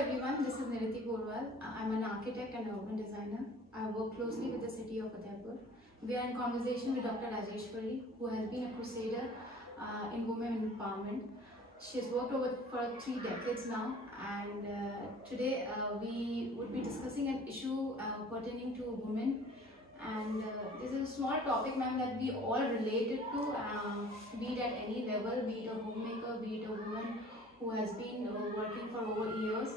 everyone, this is Niriti Porwal. I'm an architect and urban designer. I work closely with the city of Udaipur. We are in conversation with Dr. Rajeshwari, who has been a crusader in women empowerment. She has worked for 3 decades now, and today we would be discussing an issue pertaining to women. And this is a small topic, ma'am, that we all related to, be it at any level, be it a homemaker, be it a woman who has been working for over years.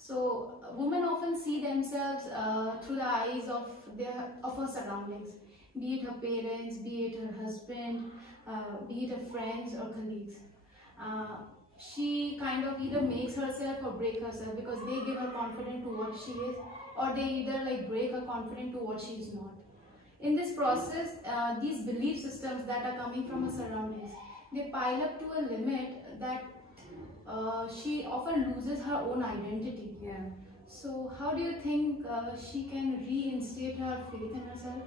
So women often see themselves through the eyes of her surroundings, be it her parents, be it her husband, be it her friends or colleagues. She kind of either makes herself or break herself because they give her confidence to what she is, or they either like break her confidence to what she is not. In this process, these belief systems that are coming from her surroundings, they pile up to a limit that she often loses her own identity. Yeah. So how do you think she can reinstate her faith in herself?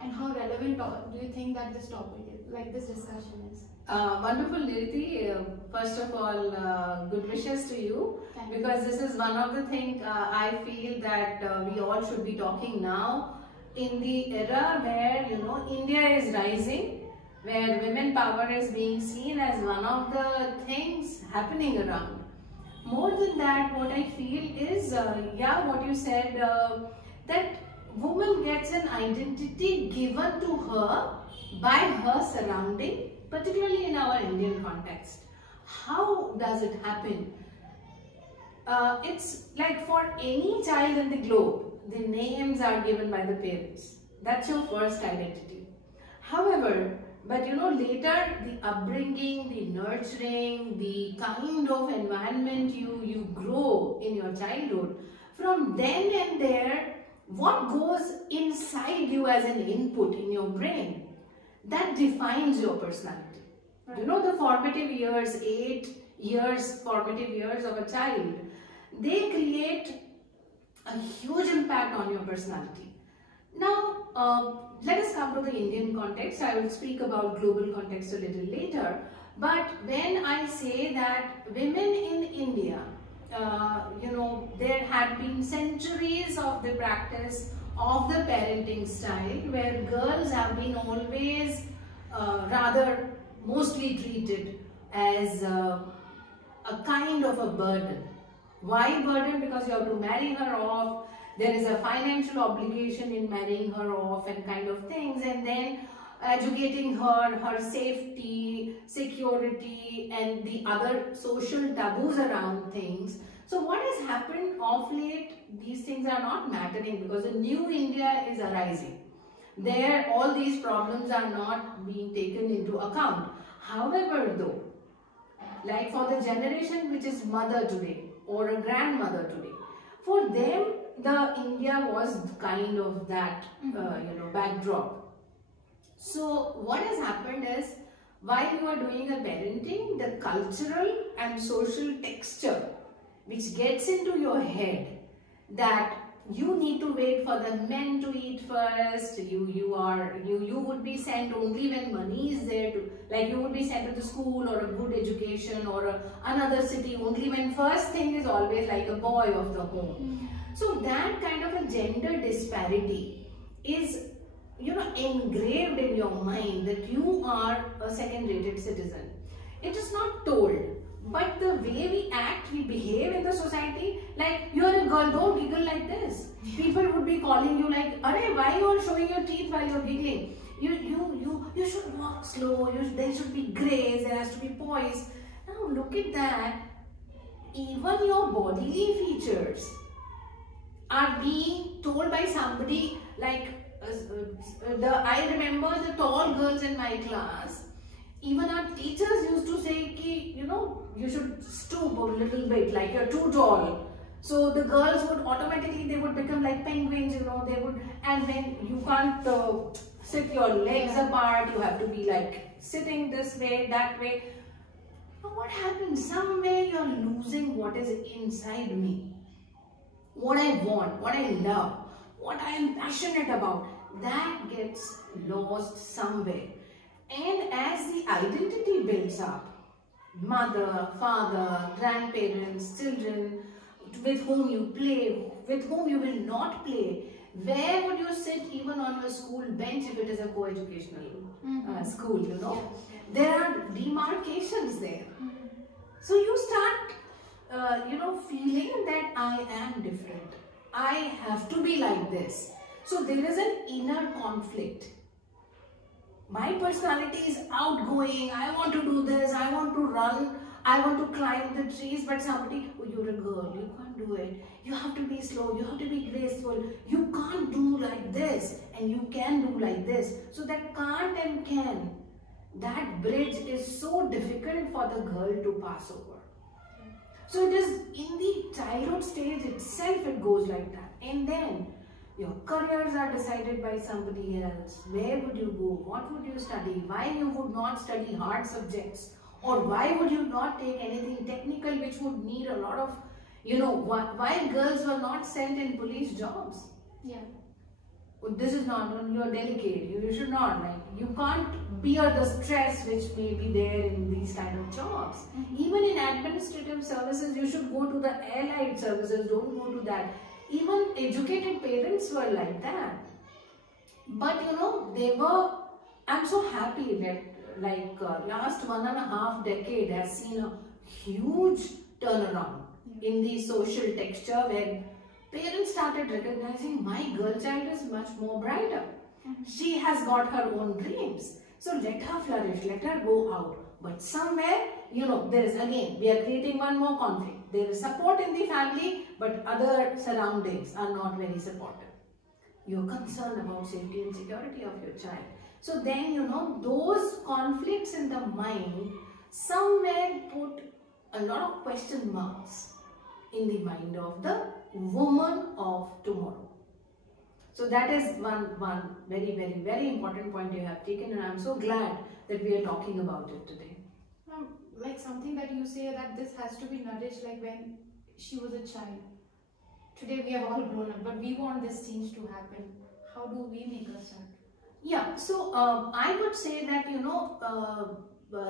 And how relevant do you think that this topic is, like this discussion is? Wonderful, Niriti. First of all, good wishes to you. Because this is one of the things I feel that we all should be talking now in the era where, you know, India is rising, where women power is being seen as one of the things happening around. More than that, what I feel is, yeah, what you said, that woman gets an identity given to her by her surrounding, particularly in our Indian context. How does it happen? It's like for any child in the globe, the names are given by the parents. That's your first identity. However, but you know, later the upbringing, the nurturing, the kind of environment you grow in your childhood, from then and there, what goes inside you as an input in your brain, that defines your personality. Right. You know, the formative years, 8 years, formative years of a child, they create a huge impact on your personality. Now, let us come to the Indian context. I will speak about global context a little later. But when I say that women in India, you know, there had been centuries of the practice of the parenting style where girls have been always rather mostly treated as a kind of a burden. Why burden? Because you have to marry her off, there is a financial obligation in marrying her off and kind of things, and then educating her, her safety, security and the other social taboos around things. So what has happened of late, these things are not mattering because the new India is arising. There all these problems are not being taken into account. However though, like for the generation which is mother today or a grandmother today, for them the India was kind of that you know, backdrop. So what has happened is, while you are doing a parenting, the cultural and social texture which gets into your head that you need to wait for the men to eat first, you would be sent only when money is there, to, like you would be sent to the school or a good education or another city only when first thing is always like a boy of the home. So that kind of a gender disparity is, you know, engraved in your mind that you are a second-rated citizen. It is not told, but the way we act, we behave in the society, like you're a girl, don't giggle like this. People would be calling you like, "Arey, why you are showing your teeth while you're giggling? You should walk slow. There should be grace. There has to be poise." Now look at that. Even your bodily features are being told by somebody like I remember the tall girls in my class. Even our teachers used to say, ki, you know, you should stoop a little bit, like you're too tall. So the girls would automatically, they would become like penguins, you know, they would, and then you can't sit your legs apart, you have to be like sitting this way, that way. Now what happens? Somewhere you're losing what is inside me. What I want, what I love, what I am passionate about, that gets lost somewhere. And as the identity builds up, mother, father, grandparents, children, with whom you play, with whom you will not play. Where would you sit even on your school bench if it is a co-educational school, you know? Yeah. There are demarcations there. So you start, feeling that I am different. I have to be like this. So there is an inner conflict. My personality is outgoing. I want to do this. I want to run. I want to climb the trees. But somebody, oh, you're a girl. You can't do it. You have to be slow. You have to be graceful. You can't do like this. And you can do like this. So that can't and can, that bridge is so difficult for the girl to pass over. So it is in the childhood stage itself it goes like that. And then your careers are decided by somebody else. Where would you go? What would you study? Why you would not study hard subjects? Or why would you not take anything technical which would need a lot of, why girls were not sent in police jobs? Yeah. This is not, you're delicate, you should not, you can't bear the stress which may be there in these kind of jobs. Even in administrative services, you should go to the allied services, don't go to that. Even educated parents were like that. But I'm so happy that last 1.5 decade has seen a huge turnaround in the social texture where parents started recognizing my girl child is much more brighter. She has got her own dreams. So let her flourish, let her go out. But somewhere, there is again, we are creating one more conflict. There is support in the family, but other surroundings are not very supportive. You're concerned about safety and security of your child. So then, those conflicts in the mind somewhere put a lot of question marks in the mind of the woman of tomorrow. So that is one very, very, very important point you have taken, and I'm so glad that we are talking about it today. Like something that you say that this has to be nourished like when she was a child. Today we have all grown up, but we want this change to happen. How do we make a start? Yeah, so I would say that,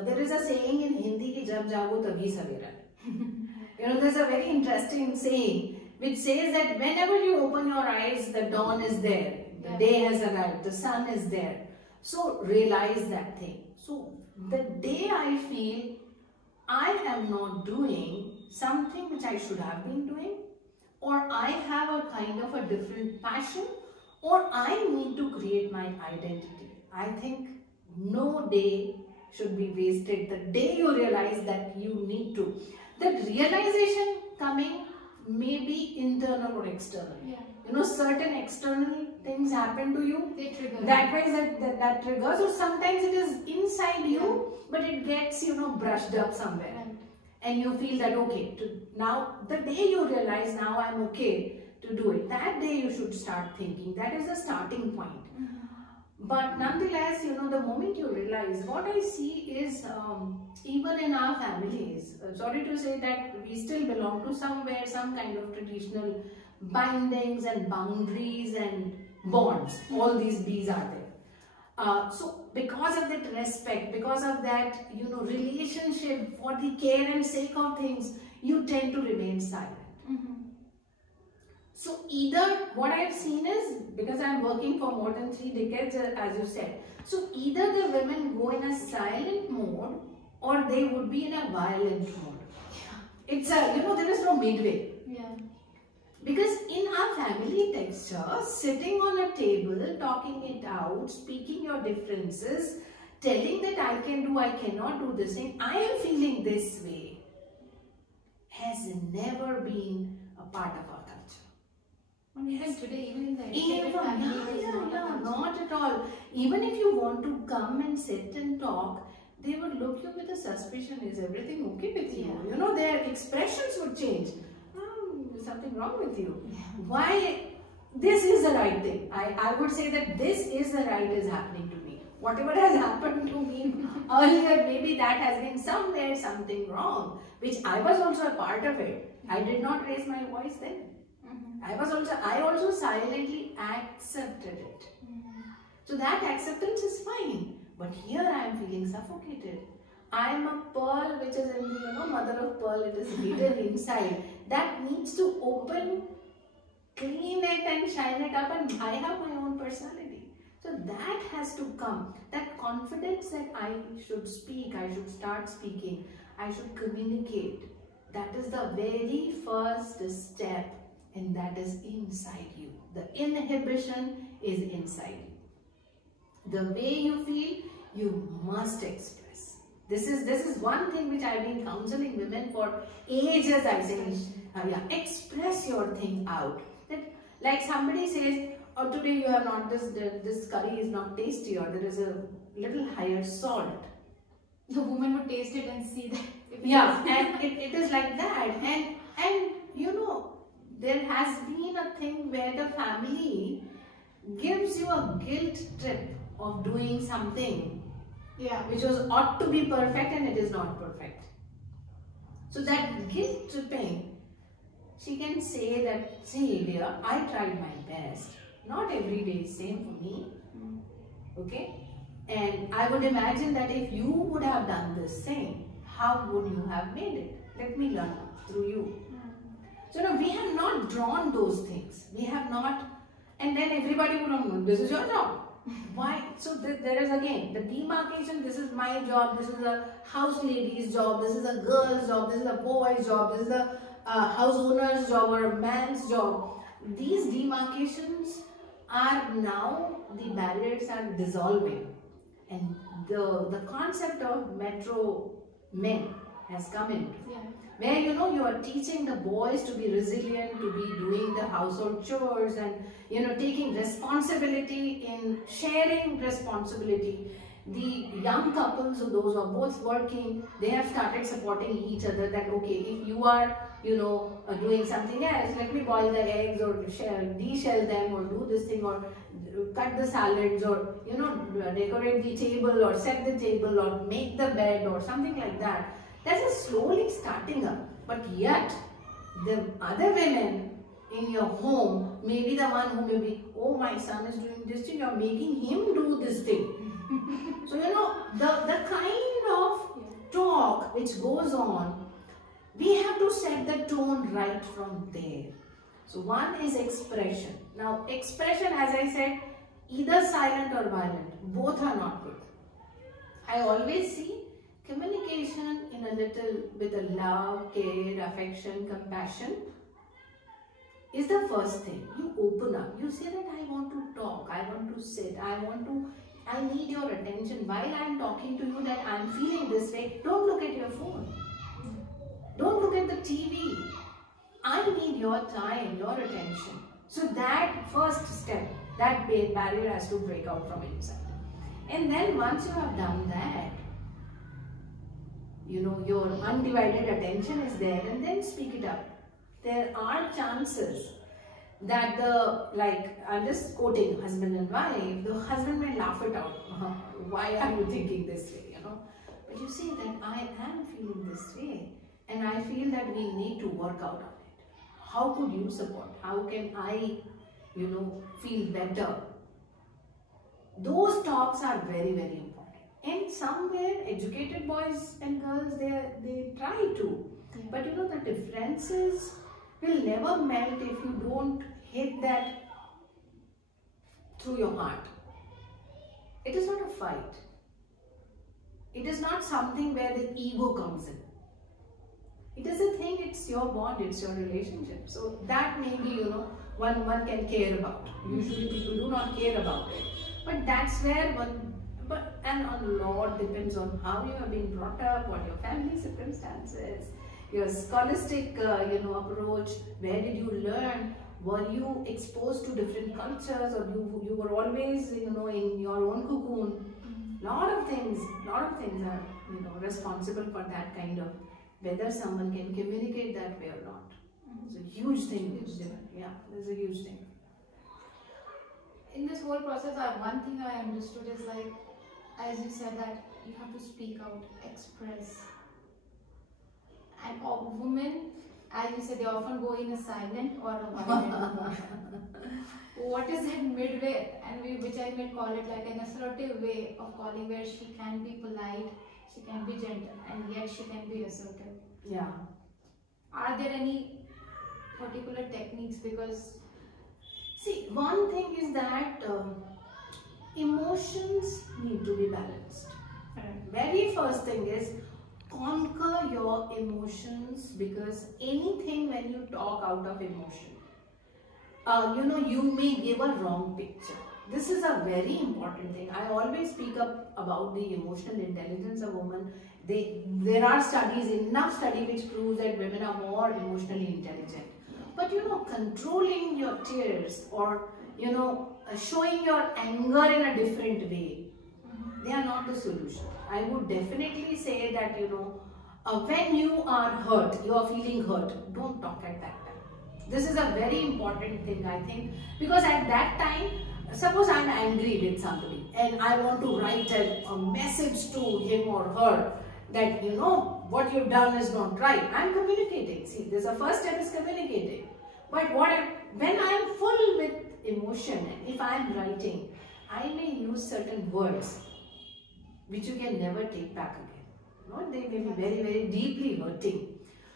there is a saying in Hindi ki jab jago tabhi savera. There's a very interesting saying which says that whenever you open your eyes, the dawn is there, the day has arrived, the sun is there. So realize that thing. So the day I feel I am not doing something which I should have been doing, or I have a kind of a different passion, or I need to create my identity, I think no day should be wasted. The day you realize that you need to. That realization coming may be internal or external. Yeah. Certain external things happen to you. They trigger. That way that triggers, or sometimes it is inside you, but it gets, brushed up somewhere. Right. And you feel that, okay, now the day you realize now I'm okay to do it, that day you should start thinking. That is the starting point. But nonetheless, the moment you realize, what I see is, even in our families, sorry to say that we still belong to somewhere, some kind of traditional bindings and boundaries and bonds. All these B's are there. So because of that respect, because of that, relationship, for the care and sake of things, you tend to remain silent. So either what I've seen is, because I'm working for more than 3 decades, as you said, so either the women go in a silent mode or they would be in a violent mode. It's there is no midway. Yeah. Because in our family texture, sitting on a table, talking it out, speaking your differences, telling that I can do, I cannot do this thing, I am feeling this way, has never been a part of our culture. Even today, even in the educated family, not at all. Even if you want to come and sit and talk, they would look you with a suspicion. Is everything okay with you? Yeah. Their expressions would change. There's something wrong with you. Why? This is the right thing. I would say that this is the right is happening to me. Whatever has happened to me earlier, maybe that has been somewhere something wrong, which I was also a part of it. I did not raise my voice then. I also silently accepted it. So that acceptance is fine. But here I am feeling suffocated. I am a pearl which is in the, mother of pearl, it is hidden inside. That needs to open, clean it and shine it up, and I have my own personality. So that has to come. That confidence that I should speak, I should start speaking, I should communicate. That is the very first step, and that is inside you. The inhibition is inside you. The way you feel, you must express. This is one thing which I've been counseling women for ages. I say, express your thing out. That, like somebody says, oh, today you have not this curry is not tasty, or there is a little higher salt. The woman would taste it and see that. Yeah, and it is like that. And there has been a thing where the family gives you a guilt trip of doing something which was ought to be perfect and it is not perfect. So that guilt tripping, she can say that, see dear, I tried my best. Not every day is same for me. Okay? And I would imagine that if you would have done this thing, how would you have made it? Let me learn through you. So we have not drawn those things. We have not, and then everybody would know, this is your job. Why? So there is again the demarcation. This is my job. This is a house lady's job. This is a girl's job. This is a boy's job. This is a house owner's job or a man's job. These demarcations are now, the barriers are dissolving, and the concept of metro men has come in. Where you are teaching the boys to be resilient, to be doing the household chores, and taking responsibility, in sharing responsibility. The young couples, or those who are both working, they have started supporting each other. That okay, if you are doing something else, let me boil the eggs, or de-shell them, or do this thing, or cut the salads, or decorate the table, or set the table, or make the bed, or something like that. That is slowly starting up. But yet, the other women in your home may be the one who may be, oh, my son is doing this thing, you are making him do this thing. So, the kind of talk which goes on, we have to set the tone right from there. So, one is expression. Now, expression, as I said, either silent or violent, both are not good. I always see communication in a little, with a love, care, affection, compassion is the first thing. You open up. You say that I want to talk, I want to sit, I need your attention. While I am talking to you that I am feeling this way, don't look at your phone. Don't look at the TV. I need your time, your attention. So that first step, that barrier has to break out from inside. And then once you have done that, your undivided attention is there, and then speak it up. There are chances that I'm just quoting husband and wife, the husband may laugh it out. Why are you thinking this way, But you see that I am feeling this way, and I feel that we need to work out on it. How could you support? How can I, feel better? Those talks are very, very important. And somewhere, educated boys and girls, they try to. Yeah. But the differences will never melt if you don't hit that through your heart. It is not a fight. It is not something where the ego comes in. It is a thing, it's your bond, it's your relationship. So that maybe, one can care about. Usually people do not care about it. But that's where and a lot depends on how you have been brought up, what your family circumstances, your scholastic, approach, where did you learn, were you exposed to different cultures, or you were always, in your own cocoon. Lot of things are, responsible for that kind of, whether someone can communicate that way or not. It's a huge thing. Yeah, it's a huge thing. In this whole process, one thing I understood is as you said, that you have to speak out, express. And women, as you said, they often go in a silent or a violent mode. What is that midway, and which I may call it like an assertive way of calling, where she can be polite, she can be gentle, and yet she can be assertive. Yeah. Are there any particular techniques? Because See, one thing is that emotions need to be balanced. Very first thing is conquer your emotions, because anything when you talk out of emotion, you may give a wrong picture. This is a very important thing. I always speak up about the emotional intelligence of women. There are studies, enough study which proves that women are more emotionally intelligent. But controlling your tears, or showing your anger in a different way, they are not the solution. I would definitely say that when you are hurt, you are feeling hurt, don't talk at that time. This is a very important thing, I think, because at that time, suppose I am angry with somebody and I want to write a message to him or her that what you've done is not right. I am communicating. See, this the first step is communicating. But when I am full with emotion, and if I am writing, I may use certain words which you can never take back again. They may be very, very deeply hurting.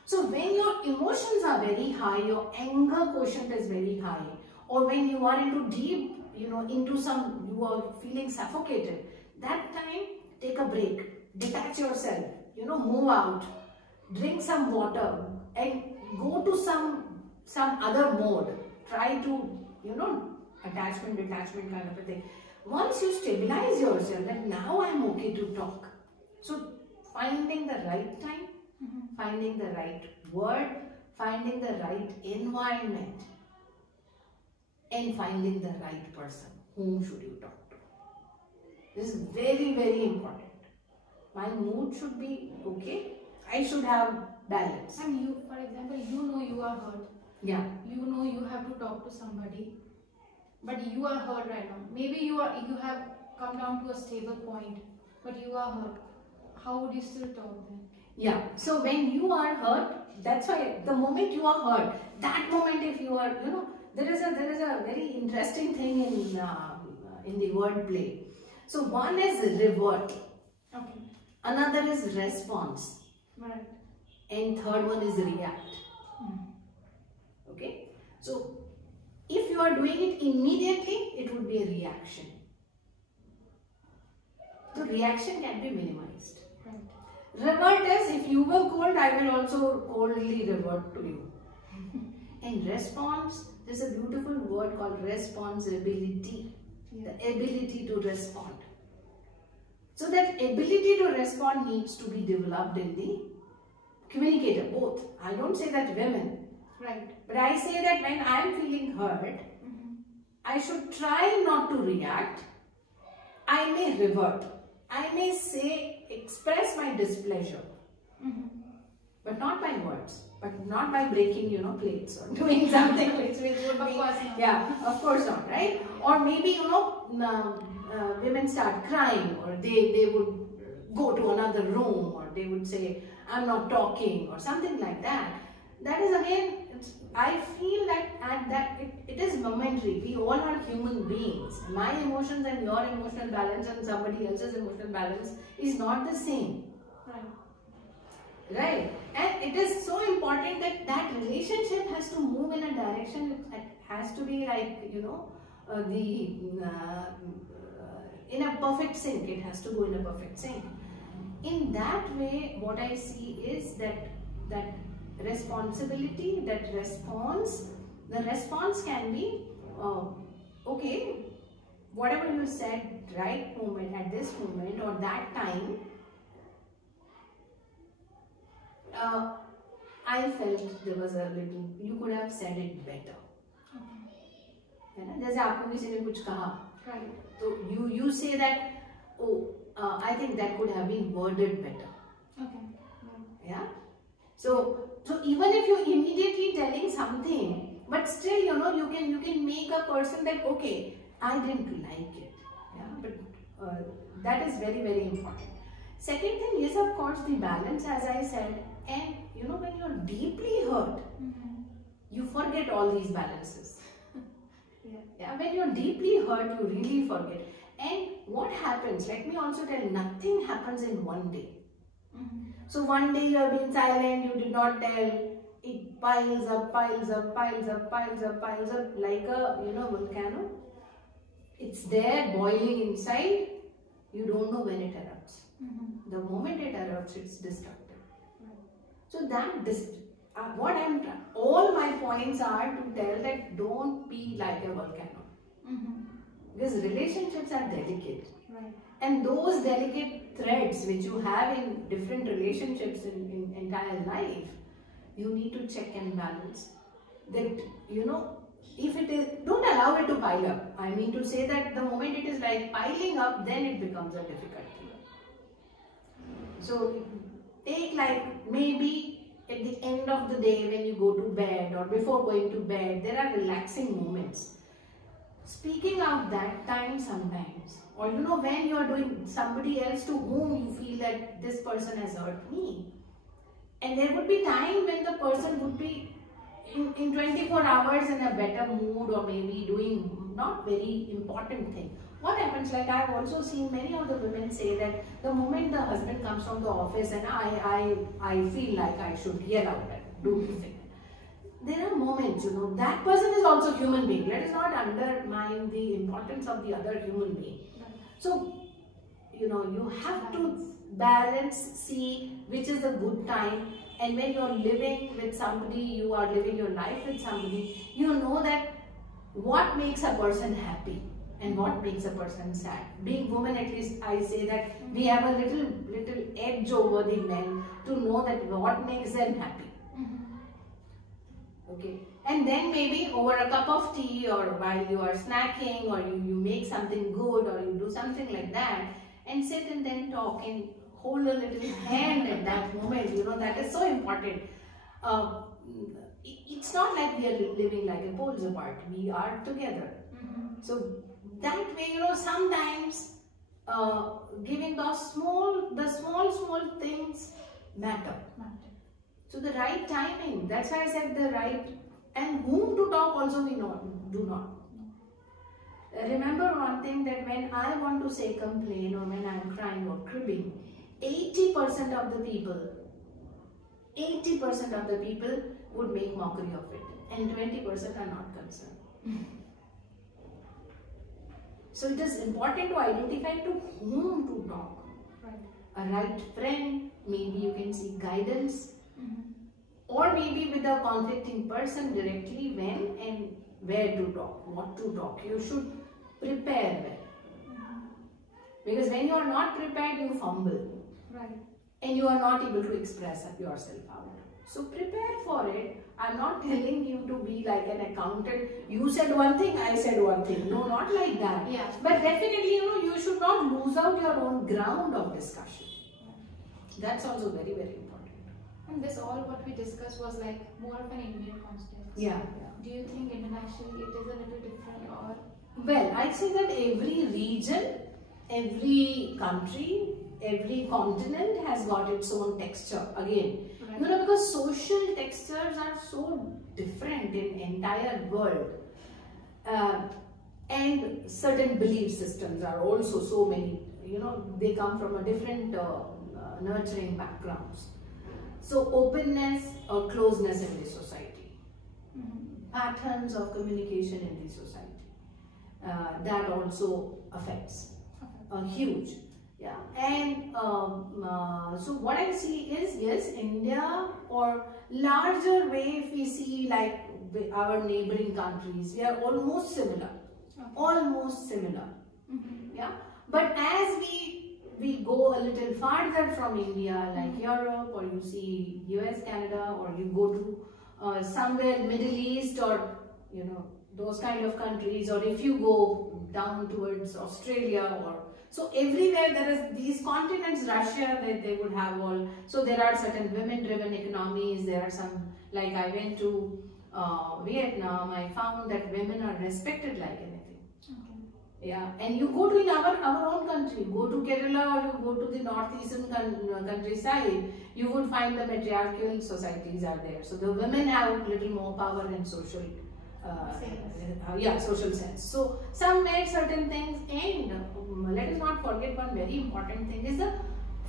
So when your emotions are very high, your anger quotient is very high, or when you are into deep, you are feeling suffocated, that time take a break, detach yourself, move out, drink some water, and go to some other mode. Try to, attachment, detachment kind of a thing. Once you stabilize yourself, then now I am okay to talk. So finding the right time, finding the right word, finding the right environment, and finding the right person. Whom should you talk to? This is very, very important. My mood should be okay. I should have balance. And you, for example, you are hurt. Yeah. You have to talk to somebody, but you are hurt right now. Maybe you have come down to a stable point, but you are hurt. How would you still talk then? Yeah. So when you are hurt, that's why the moment you are hurt, that moment if you are, there is a very interesting thing in the word play. So one is revert. Okay. Another is response. Right. And third one is react. Okay. So if you are doing it immediately, it would be a reaction. So reaction can be minimized. Right. Revert is, if you were cold, I will also coldly revert to you. And response, there's a beautiful word called responsibility. Yeah. The ability to respond. So that ability to respond needs to be developed in the communicator, both. I don't say that women. Right. But I say that when I am feeling hurt, I should try not to react. I may revert. I may say, express my displeasure. But not by words. But not by breaking, plates or doing something which would be... Yeah, of course not, right? Or maybe, women start crying, or they would go to another room, or they would say, I'm not talking, or something like that. That is again, I feel that it is momentary. We all are human beings. My emotions and your emotional balance and somebody else's emotional balance is not the same. Right? And it is so important that relationship has to move in a direction. It has to be like, in a perfect sync. It has to go in a perfect sync. In that way, what I see is that responsibility, that response, the response can be, okay, whatever you said, right moment, at this moment or that time, I felt there was a little, you could have said it better. है ना, जैसे आपको किसी ने कुछ कहा, तो you say that, oh, I think that could have been worded better. Okay. Yeah. So even if you immediately telling something, but still you can make a person that, okay, I didn't like it. Yeah. But that is very, very important. Second thing is, of course, the balance, as I said, and when you're deeply hurt, you forget all these balances. Yeah. When you're deeply hurt, you really forget. And what happens, let me also tell, nothing happens in one day. So one day you have been silent, you did not tell, it piles up, piles up, piles up, piles up, piles up like a, volcano. It's there boiling inside, you don't know when it erupts. The moment it erupts, it's destructive. So all my points are to tell that don't be like a volcano. Because relationships are delicate. And those delicate threads which you have in different relationships in entire life, you need to check and balance. That, if it is, don't allow it to pile up. I mean to say that the moment it is like piling up, then it becomes a difficulty. So take like maybe at the end of the day when you go to bed or before going to bed, there are relaxing moments. Speaking out that time sometimes, or when you are doing somebody else to whom you feel that this person has hurt me. And there would be time when the person would be in 24 hours in a better mood or maybe doing not very important thing. What happens, like I have also seen many of the women say that the moment the husband comes from the office and I feel like I should yell out and do this thing. There are moments, that person is also a human being. Let us not undermine the importance of the other human being. So, you have to balance, see which is a good time. And when you are living with somebody, you are living your life with somebody, you know that what makes a person happy and what makes a person sad. Being women, at least I say that we have a little edge over the men to know that what makes them happy. Okay, and then maybe over a cup of tea or while you are snacking or you make something good or you do something like that and sit and then talk and hold a little hand at that moment, that is so important. It's not like we are living like poles apart, we are together. So that way, sometimes giving the small things matter. So the right timing, that's why I said the right, and whom to talk also we do not. Remember one thing, that when I want to say complain or when I am crying or cribbing, 80% of the people would make mockery of it and 20% are not concerned. So it is important to identify to whom to talk. A right friend, maybe you can seek guidance. Or maybe with a conflicting person directly when and where to talk, what to talk. You should prepare well. Because when you are not prepared, you fumble. And you are not able to express yourself out. So prepare for it. I am not telling you to be like an accountant. You said one thing, I said one thing. No, not like that. But definitely, you should not lose out your own ground of discussion. That's also very, very important. And this all what we discussed was like more of an Indian context. Do you think internationally it is a little different or? Well, I'd say that every region, every country, every continent has got its own texture again. Because social textures are so different in entire world. And certain belief systems are also so many, they come from a different nurturing backgrounds. So openness or closeness in the society, patterns of communication in the society, that also affects huge. And so what I see is, yes, India or larger way, if we see like our neighboring countries, we are almost similar, but as we go a little farther from India, like Europe, or you see US, Canada, or you go to somewhere Middle East, or those kind of countries, or if you go down towards Australia, or so everywhere there is these continents. Russia, they would have all. So there are certain women-driven economies. There are some, like I went to Vietnam. I found that women are respected like anything. And you go to our own country, go to Kerala or you go to the northeastern countryside, you would find the matriarchal societies are there. So the women have little more power and social, social sense. So some make certain things, and let us not forget one very important thing is the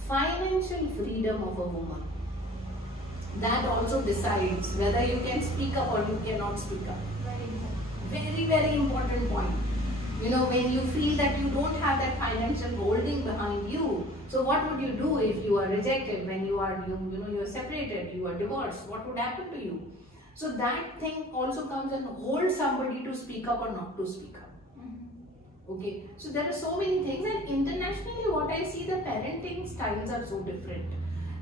financial freedom of a woman. That also decides whether you can speak up or you cannot speak up. Very, very important point. You know, when you feel that you don't have that financial holding behind you, so what would you do if you are rejected, when you are, you are separated, you are divorced, what would happen to you? So that thing also comes and holds somebody to speak up or not to speak up. Okay, so there are so many things, and internationally what I see, the parenting styles are so different.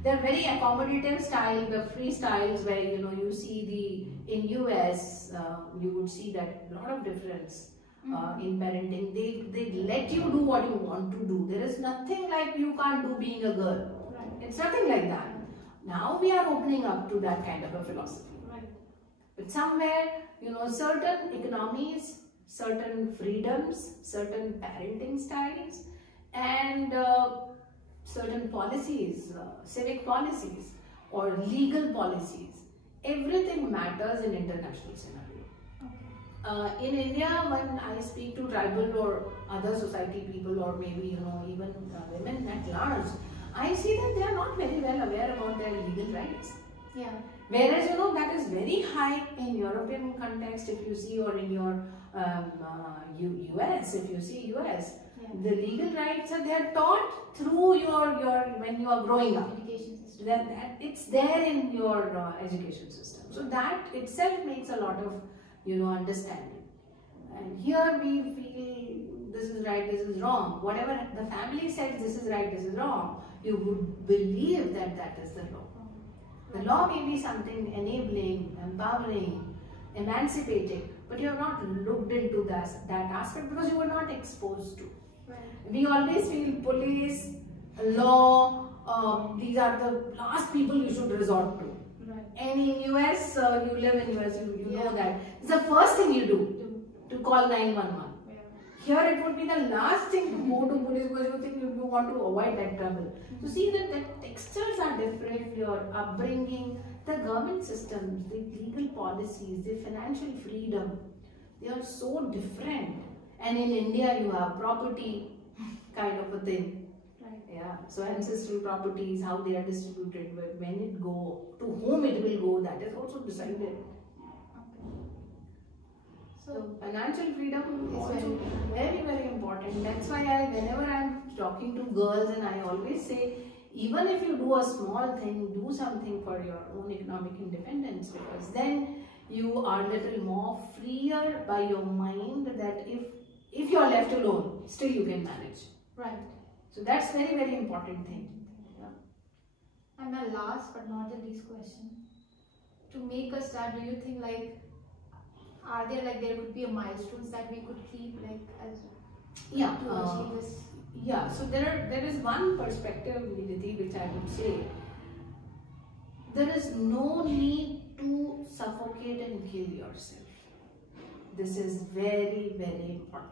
They are very accommodative style, the free styles where you see in US you would see that a lot of difference in parenting. They let you do what you want to do. There is nothing like you can't do being a girl. Right. It's nothing like that. Now we are opening up to that kind of a philosophy. Right. But somewhere certain economies, certain freedoms, certain parenting styles, and certain policies, civic policies or legal policies, everything matters in international scenario. Okay. In India, when I speak to tribal or other society people, or maybe even women at large, I see that they are not very well aware about their legal rights. Yeah. Whereas that is very high in European context, if you see, or in your US, if you see US. Yeah. The legal rights they are taught through your when you are growing up. Education system. That it's there in your education system. So that itself makes a lot of understanding. And here we feel this is right, this is wrong. Whatever the family says, this is right, this is wrong, you would believe that that is the law. The law may be something enabling, empowering, emancipating, but you have not looked into that aspect because you were not exposed to. Right. We always feel police, law, these are the last people you should resort to. Right. And in US, you live in US, you know that. It's the first thing you do to call 911. Yeah. Here it would be the last thing to go to police because you think you want to avoid that trouble. So see that the textures are different, your upbringing, the government systems, the legal policies, the financial freedom, they are so different. And in India you have property kind of a thing. Right. Yeah. So ancestral properties, how they are distributed, when it go, to whom it will go, that is also decided. Okay. So financial freedom is also very, very important. That's why whenever I'm talking to girls, and I always say, even if you do a small thing, do something for your own economic independence, because then you are a little more freer by your mind that if you are left alone, still you can manage. Right. So that's very, very important thing. Yeah. And my last but not the least question, to make a start, do you think are there could be a milestones that we could keep as to achieve this? Yeah, so there is one perspective, Nidhi, which I would say, there is no need to suffocate and kill yourself. This is very, very important.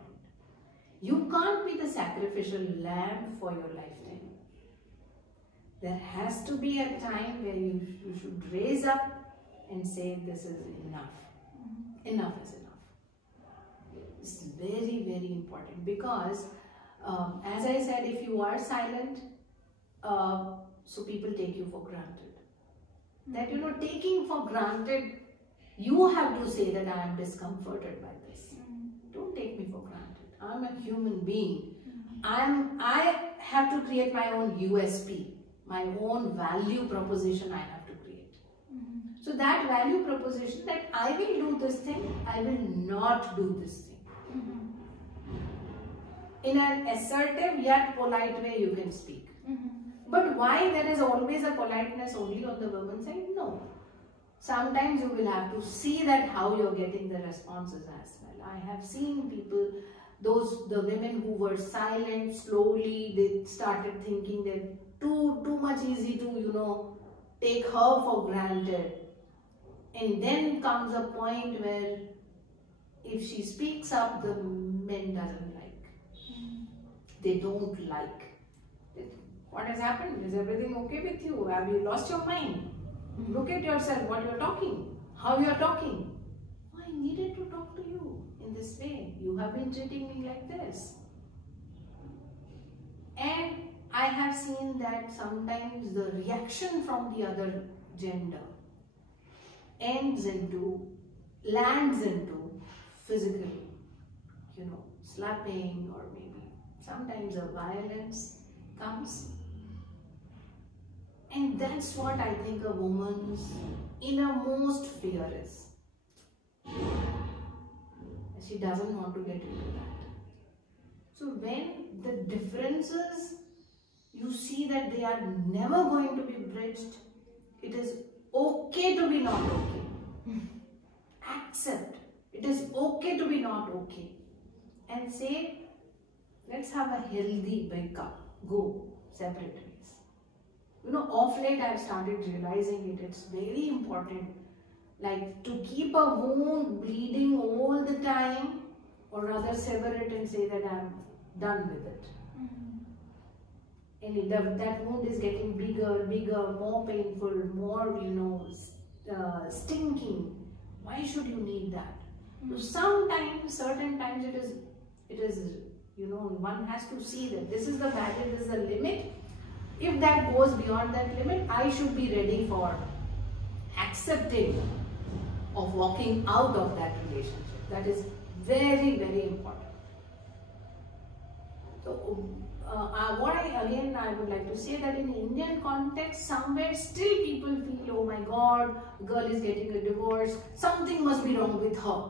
You can't be the sacrificial lamb for your lifetime. There has to be a time where you should raise up and say, this is enough. Enough is enough. It's very, very important because as I said, if you are silent, so people take you for granted. That taking for granted, you have to say that I am discomforted by this. Don't take me for granted. I'm a human being. I have to create my own USP, my own value proposition I have to create. So that value proposition that I will do this thing, I will not do this thing. In an assertive yet polite way you can speak. But why there is always a politeness only on the women's side? No. Sometimes you will have to see that how you're getting the responses as well. I have seen people, the women who were silent, slowly they started thinking that too much easy to take her for granted. And then comes a point where if she speaks up, the men doesn't like. They don't like. What has happened? Is everything okay with you? Have you lost your mind? Look at yourself, what you are talking, how you are talking. I needed to talk to you in this way. You have been treating me like this. And I have seen that sometimes the reaction from the other gender lands into physical, slapping, or maybe sometimes a violence comes. And that's what I think a woman's innermost fear is. She doesn't want to get into that. So when the differences, you see that they are never going to be bridged, it is okay to be not okay. Accept. It is okay to be not okay. And say, let's have a healthy breakup. Go separate ways. Of late I have started realizing it. It's very important. Like to keep a wound bleeding all the time, or rather sever it and say that I'm done with it. And that wound is getting bigger, more painful, more, stinking. Why should you need that? So sometimes, certain times it is, one has to see that this is the barrier, this is the limit. If that goes beyond that limit, I should be ready for accepting of walking out of that relationship. That is very, very important. So, what I would like to say that in Indian context, somewhere still people feel, oh my God, girl is getting a divorce, something must be wrong with her,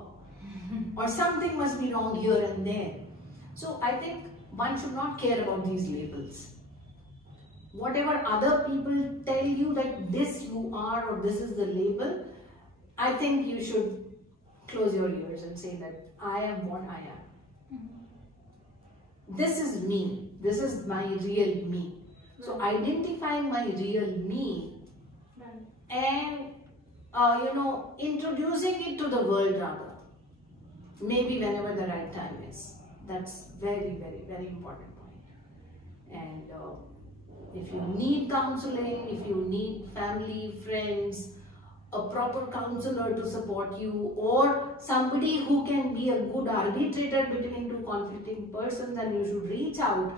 or something must be wrong here and there. So I think one should not care about these labels. Whatever other people tell you that this you are or this is the label, I think you should close your ears and say that I am what I am. This is me. This is my real me. So identifying my real me and introducing it to the world rather. Maybe whenever the right time is. That's very, very, very important point. And if you need counseling, if you need family, friends, a proper counselor to support you, or somebody who can be a good arbitrator between two conflicting persons, and you should reach out.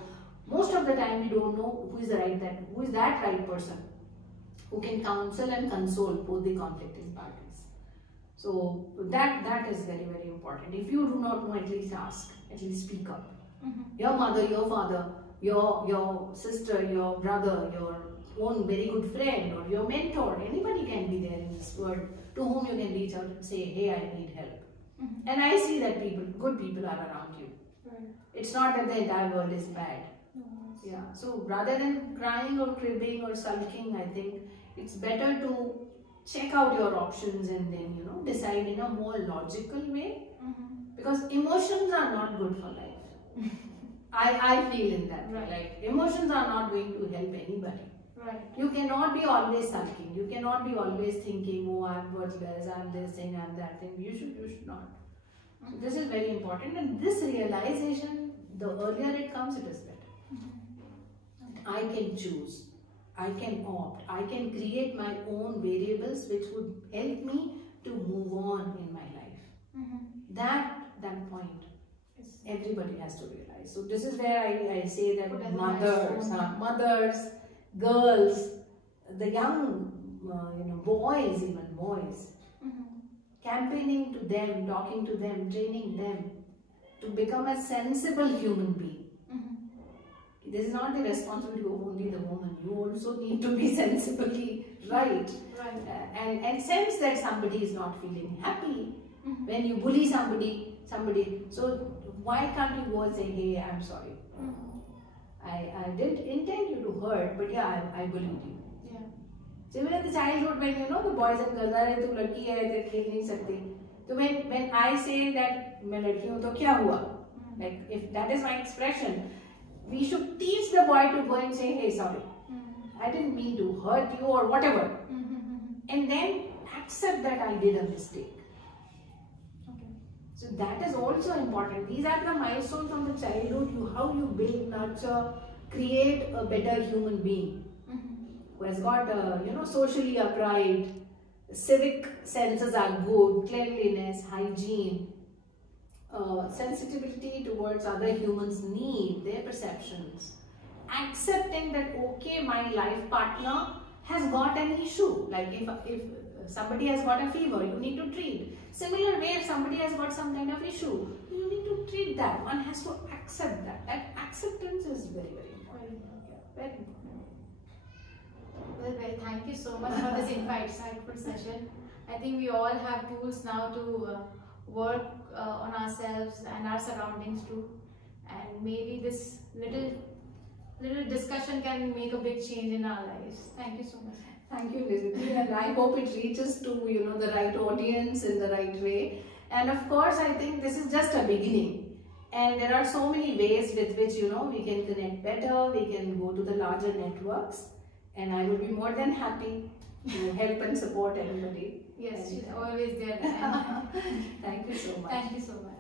Most of the time we don't know who is that right person who can counsel and console both the conflicting parties. So that is very, very important. If you do not know, at least ask, at least speak up. Your mother, your father, your sister, your brother, your own very good friend, or your mentor, anybody can be there in this world to whom you can reach out and say, hey, I need help. And I see that good people are around you. It's not that the entire world is bad. Yeah. So rather than crying or cribbing or sulking, I think it's better to check out your options and then decide in a more logical way, because emotions are not good for life. I feel in that way. Like emotions are not going to help anybody. You cannot be always sulking. You cannot be always thinking, oh, I'm worthless, I'm this thing, I'm that thing. You should not. So this is very important, and this realization, the earlier it comes, it is better. I can choose, I can opt, I can create my own variables which would help me to move on in my life. That point, everybody has to realize. So this is where I say that mothers, girls, the young, boys, even boys, campaigning to them, talking to them, training them to become a sensible human being. This is not the responsibility of only the woman. You also need to be sensibly right. And sense that somebody is not feeling happy. When you bully somebody, so why can't you go and say, hey, I'm sorry. I didn't intend you to hurt, but yeah, I bullied you. So even in the childhood, when the boys and girls are, tu ladki hai, they khel nahi sakti. So when I say that main ladki hu, to kya hua? Like if that is my expression, we should teach the boy to go and say, hey, sorry, I didn't mean to hurt you or whatever. And then accept that I did a mistake. So that is also important. These are the milestones from the childhood, how you build, nurture, create a better human being who has got, socially upright, civic senses are good, cleanliness, hygiene, sensitivity towards other humans' need, their perceptions, accepting that, okay, my life partner has got an issue. Like if somebody has got a fever, you need to treat. Similar way, if somebody has got some kind of issue, you need to treat that. One has to accept that. That acceptance is very, very important. Yeah, very important. Well, thank you so much for this insightful session. I think we all have tools now to work on ourselves and our surroundings too. And maybe this little discussion can make a big change in our lives. Thank you so much. Thank you, Nidhi, and I hope it reaches to the right audience in the right way. And of course, I think this is just a beginning. And there are so many ways with which we can connect better. We can go to the larger networks, and I would be more than happy to help and support anybody. Yes, she's always there. Thank you so much. Thank you so much.